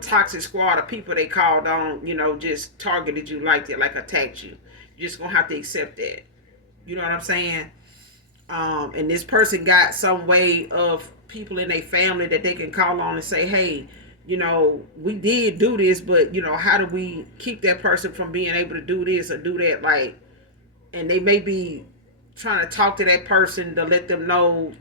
toxic squad of people they called on, just targeted you like that, like attacked you. You're just going to have to accept that. You know what I'm saying? And this person got some way of people in their family that they can call on and say, hey, we did do this, but, how do we keep that person from being able to do this or do that? Like, and they may be trying to talk to that person to let them know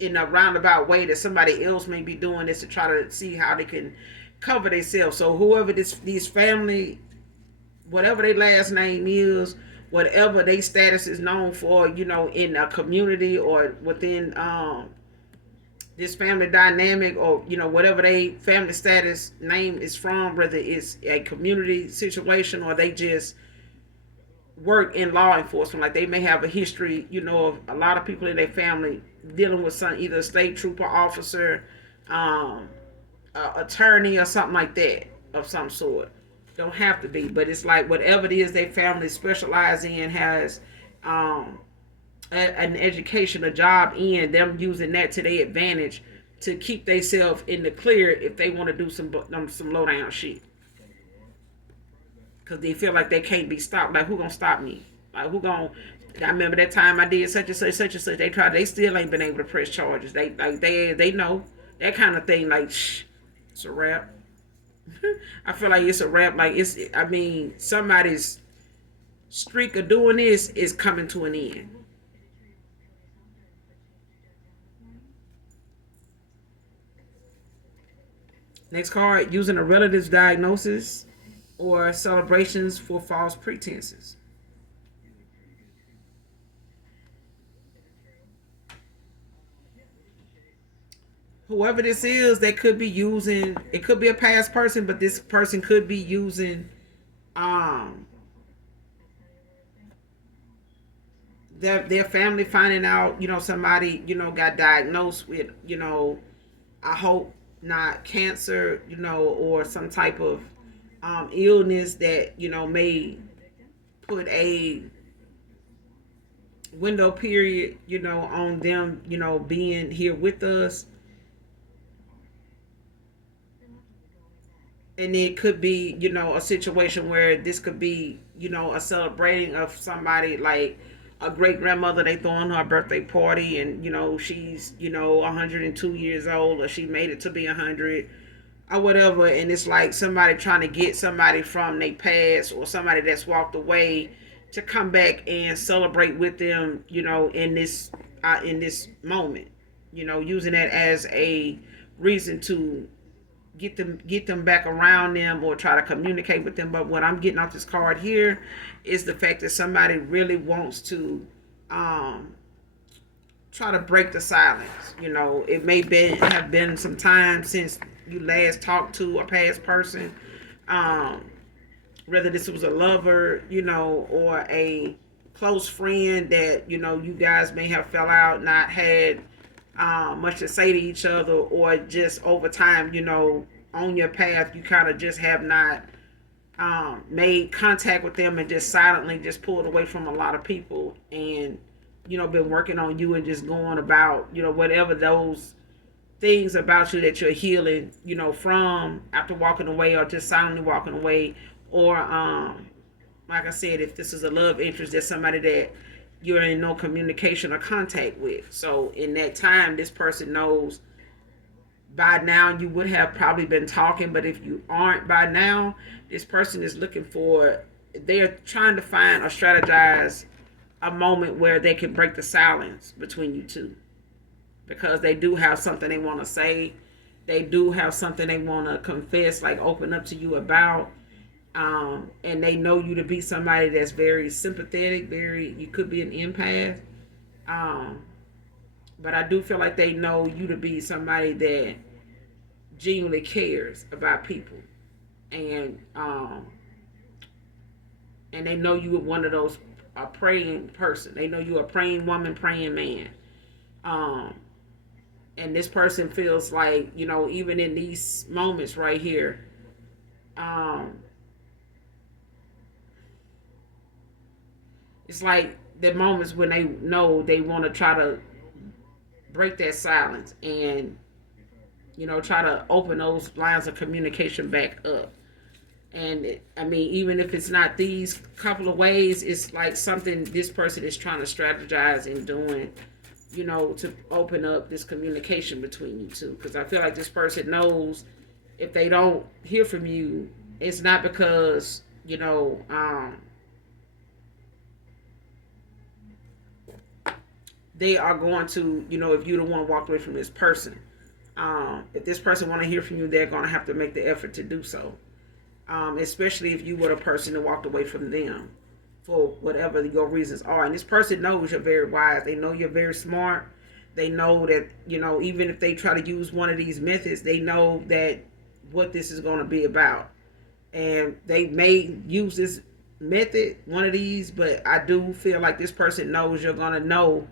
in a roundabout way that somebody else may be doing this to try to see how they can cover themselves. So whoever these family, whatever their last name is, whatever their status is known for, in a community or within this family dynamic, or whatever they family status name is from, whether it's a community situation or they just work in law enforcement. Like, they may have a history, of a lot of people in their family dealing with some, either a state trooper officer, attorney or something like that of some sort. Don't have to be, but it's like whatever it is their family specialize in, has an education, a job in, them using that to their advantage to keep themselves in the clear if they want to do some low down shit. Because they feel like they can't be stopped. Like, who gonna stop me? Like, who gonna? I remember that time I did such and such, such and such. They still ain't been able to press charges. They know that kind of thing. Like, shh, it's a wrap. I feel like it's a wrap. Like, somebody's streak of doing this is coming to an end. Next card, using a relative's diagnosis or celebrations for false pretenses. Whoever this is, they could be using, it could be a past person, but this person could be using um their family finding out, somebody, got diagnosed with, I hope not cancer, or some type of illness that, may put a window period, on them, being here with us. And it could be, a situation where this could be, a celebrating of somebody like a great grandmother. They throwing her birthday party, and she's 102 years old, or she made it to be 100 or whatever. And it's like somebody trying to get somebody from their past or somebody that's walked away to come back and celebrate with them, in this moment, using that as a reason to get them back around them or try to communicate with them. But what I'm getting off this card here is the fact that somebody really wants to um, try to break the silence. It may have been some time since you last talked to a past person, um, whether this was a lover, or a close friend that you guys may have fell out, not had much to say to each other, or just over time, on your path, you kind of just have not made contact with them and just silently just pulled away from a lot of people, and been working on you and just going about whatever those things about you that you're healing from after walking away, or just silently walking away, or like I said, if this is a love interest, there's somebody that you're in no communication or contact with. So in that time, this person knows by now you would have probably been talking, but if you aren't by now, this person is looking for, they're trying to find or strategize a moment where they can break the silence between you two, because they do have something they want to say. They do have something they want to confess, like open up to you about. And they know you to be somebody that's very sympathetic, you could be an empath. Um, but I do feel like they know you to be somebody that genuinely cares about people. And they know you are one of those, a praying person. They know you a praying woman, praying man. Um, and this person feels like, even in these moments right here, um, it's like the moments when they know they want to try to break that silence and try to open those lines of communication back up. And I mean, even if it's not these couple of ways, it's like something this person is trying to strategize and doing, to open up this communication between you two. Because I feel like this person knows if they don't hear from you, it's not because they are going to, if you don't want to walk away from this person. If this person want to hear from you, they're going to have to make the effort to do so. Especially if you were the person that walked away from them for whatever your reasons are. And this person knows you're very wise. They know you're very smart. They know that, even if they try to use one of these methods, they know that what this is going to be about. And they may use this method, one of these, but I do feel like this person knows you're going to know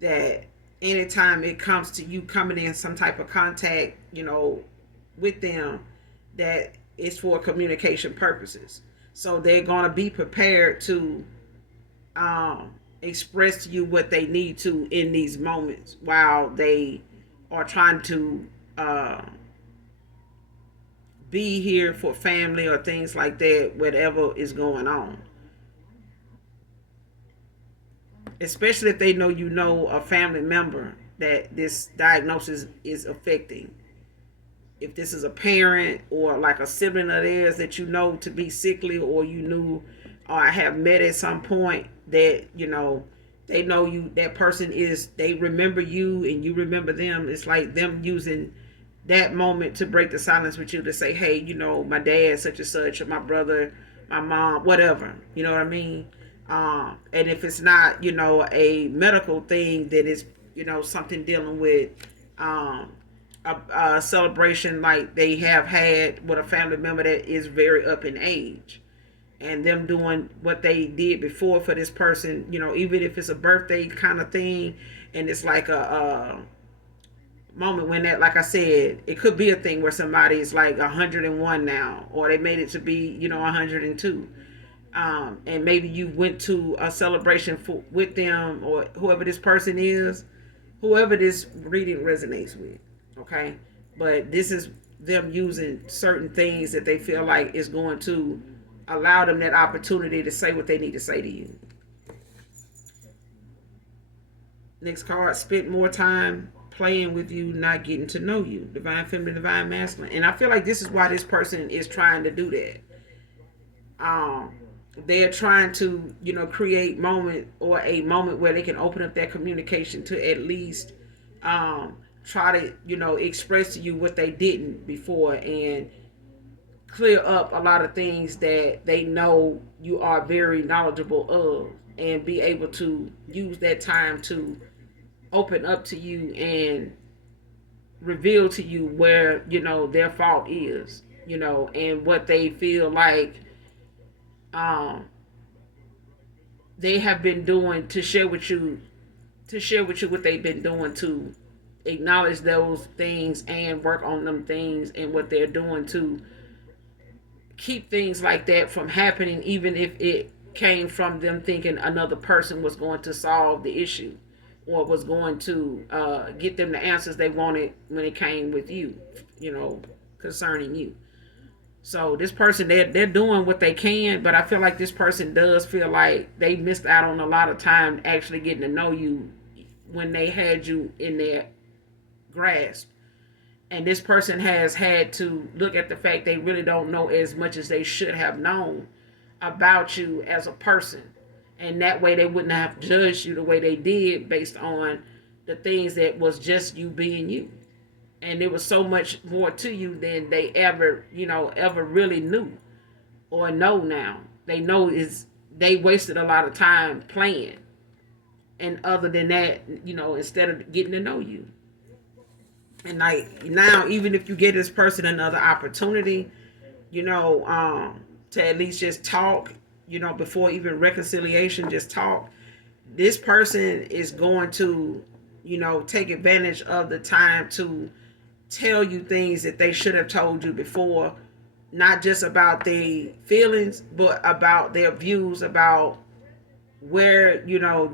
that anytime it comes to you coming in some type of contact, with them, that it's for communication purposes. So they're going to be prepared to express to you what they need to in these moments while they are trying to be here for family or things like that, whatever is going on. Especially if they know a family member that this diagnosis is affecting. If this is a parent or like a sibling of theirs that to be sickly, or you knew or have met at some point, that they know that person is, they remember you and you remember them. It's like them using that moment to break the silence with you, to say, hey, my dad such and such, or my brother, my mom, whatever, you know what I mean? And if it's not, a medical thing, then it's, something dealing with um, a celebration like they have had with a family member that is very up in age, and them doing what they did before for this person, even if it's a birthday kind of thing, and it's like a moment when that, like I said, it could be a thing where somebody is like 101 now, or they made it to be, 102. And maybe you went to a celebration with them, or whoever this person is, whoever this reading resonates with. Okay. But this is them using certain things that they feel like is going to allow them that opportunity to say what they need to say to you. Next card, spent more time playing with you, not getting to know you. Divine feminine, divine masculine. And I feel like this is why this person is trying to do that. They're trying to, create a moment where they can open up that communication to at least try to, express to you what they didn't before, and clear up a lot of things that they know you are very knowledgeable of, and be able to use that time to open up to you and reveal to you where, their fault is, and what they feel like um they have been doing, to share with you what they've been doing, to acknowledge those things and work on them things, and what they're doing to keep things like that from happening, even if it came from them thinking another person was going to solve the issue, or was going to get them the answers they wanted when it came with you, concerning you. So this person, they're doing what they can, but I feel like this person does feel like they missed out on a lot of time actually getting to know you when they had you in their grasp. And this person has had to look at the fact they really don't know as much as they should have known about you as a person. And that way they wouldn't have judged you the way they did, based on the things that was just you being you. And there was so much more to you than they ever really knew or know now. They know is they wasted a lot of time playing. And other than that, instead of getting to know you. And like now, even if you get this person another opportunity, to at least just talk, before even reconciliation, just talk. This person is going to, take advantage of the time to tell you things that they should have told you before, not just about their feelings, but about their views about where,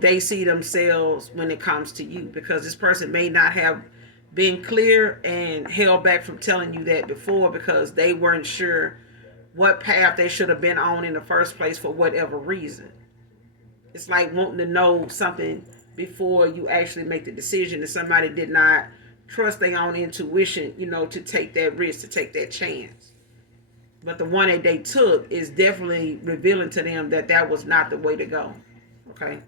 they see themselves when it comes to you, because this person may not have been clear and held back from telling you that before, because they weren't sure what path they should have been on in the first place for whatever reason. It's like wanting to know something before you actually make the decision, that somebody did not trust their own intuition, to take that risk, to take that chance. But the one that they took is definitely revealing to them that that was not the way to go. Okay.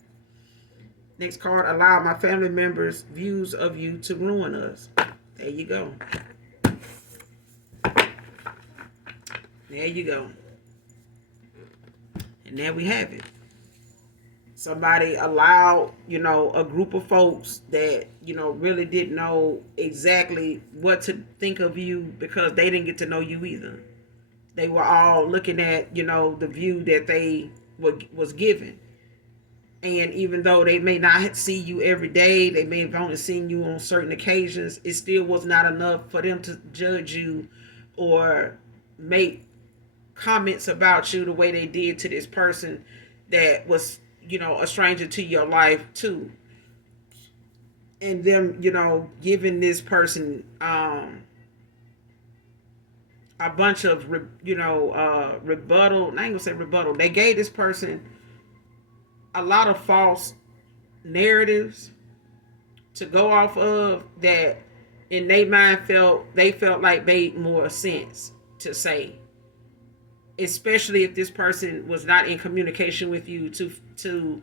Next card, allow my family members' views of you to ruin us. There you go. There you go. And there we have it. Somebody allowed, a group of folks that, really didn't know exactly what to think of you, because they didn't get to know you either. They were all looking at, the view that they was given. And even though they may not see you every day, they may have only seen you on certain occasions, it still was not enough for them to judge you or make comments about you the way they did to this person that was, a stranger to your life too. And them, giving this person a bunch of, rebuttal. I ain't gonna say rebuttal. They gave this person a lot of false narratives to go off of, that in their mind they felt like made more sense to say, especially if this person was not in communication with you to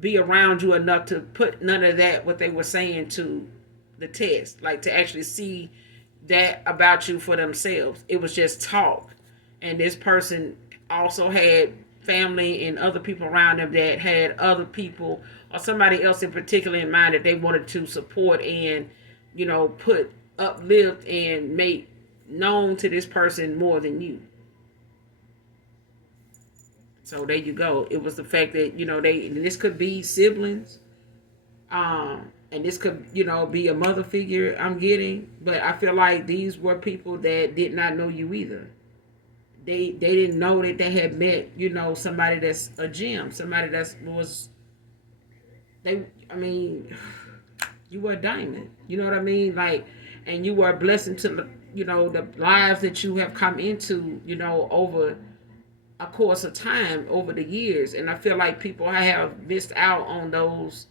be around you enough to put none of that what they were saying to the test, like to actually see that about you for themselves. It was just talk. And this person also had family and other people around them that had other people or somebody else in particular in mind that they wanted to support and, put uplift and make known to this person more than you. So there you go. It was the fact that, this could be siblings, and this could, be a mother figure I'm getting, but I feel like these were people that did not know you either. They didn't know that they had met, somebody that's a gem, somebody that was you were a diamond. You know what I mean? Like, and you were a blessing to the lives that you have come into, over a course of time, over the years. And I feel like people have missed out on those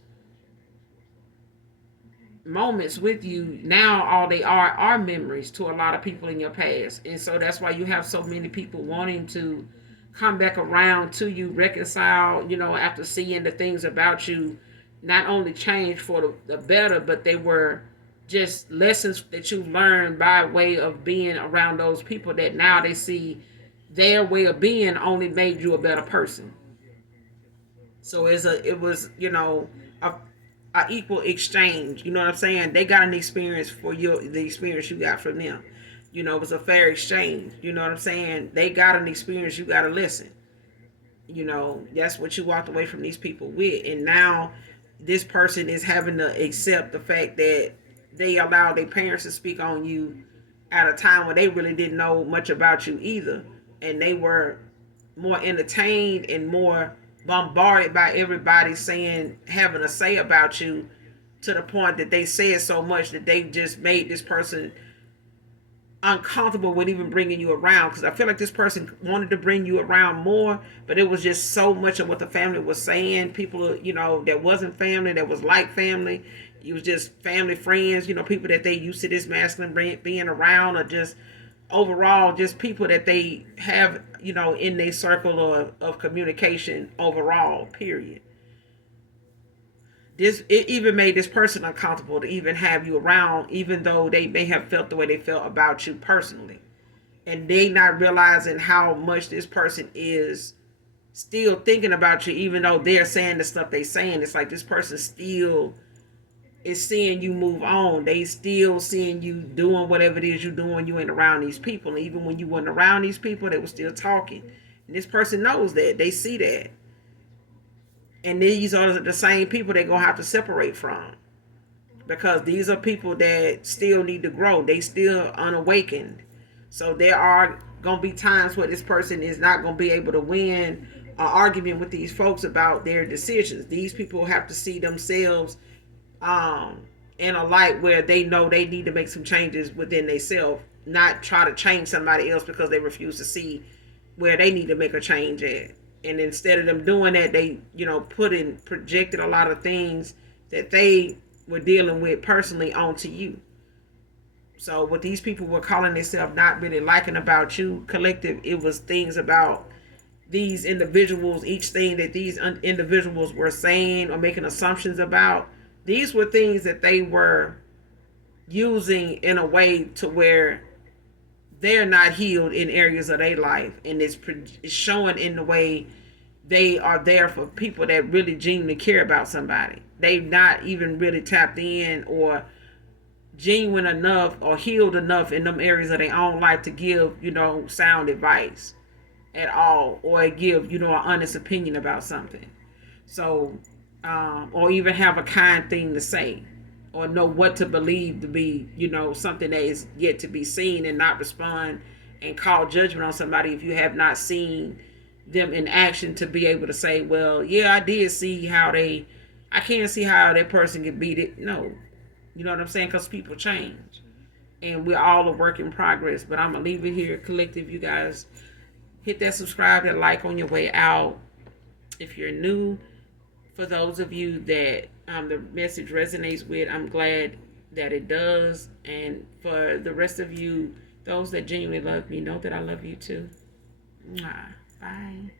moments with you. Now all they are memories to a lot of people in your past. And so that's why you have so many people wanting to come back around to you, reconcile, after seeing the things about you not only change for the better, but they were just lessons that you learned by way of being around those people, that now they see their way of being only made you a better person. So it was a equal exchange. You know what I'm saying? They got an experience for the experience you got from them. It was a fair exchange. You know what I'm saying? They got an experience, you got a lesson. That's what you walked away from these people with. And now this person is having to accept the fact that they allowed their parents to speak on you at a time when they really didn't know much about you either. And they were more entertained and more bombarded by everybody having a say about you, to the point that they said so much that they just made this person uncomfortable with even bringing you around. Because I feel like this person wanted to bring you around more, but it was just so much of what the family was saying. People, that wasn't family, that was like family. It was just family, friends, people that they used to this masculine being around, or just overall just people that they have, in their circle of communication overall, period. It even made this person uncomfortable to even have you around, even though they may have felt the way they felt about you personally. And they not realizing how much this person is still thinking about you, even though they're saying the stuff they saying. It's like this person still is seeing you move on. They still seeing you doing whatever it is you're doing. You ain't around these people. And even when you weren't around these people, they were still talking. And this person knows that. They see that. And these are the same people they're going to have to separate from. Because these are people that still need to grow. They still unawakened. So there are going to be times where this person is not going to be able to win an argument with these folks about their decisions. These people have to see themselves in a light where they know they need to make some changes within themselves, not try to change somebody else because they refuse to see where they need to make a change at. And instead of them doing that, they, projected a lot of things that they were dealing with personally onto you. So what these people were calling themselves not really liking about you, collective, it was things about these individuals, each thing that these individuals were saying or making assumptions about. These were things that they were using in a way to where they're not healed in areas of their life, and it's showing in the way they are there for people that really genuinely care about somebody. They've not even really tapped in or genuine enough or healed enough in them areas of their own life to give, sound advice at all, or give, an honest opinion about something. So, or even have a kind thing to say, or know what to believe to be, something that is yet to be seen, and not respond and call judgment on somebody if you have not seen them in action, to be able to say, well, yeah, I did see how I can't see how that person can beat it. No, you know what I'm saying? Because people change, and we're all a work in progress. But I'm going to leave it here. Collective, you guys, hit that subscribe, that like on your way out. If you're new, for those of you that the message resonates with, I'm glad that it does. And for the rest of you, those that genuinely love me, know that I love you too. Mwah. Bye.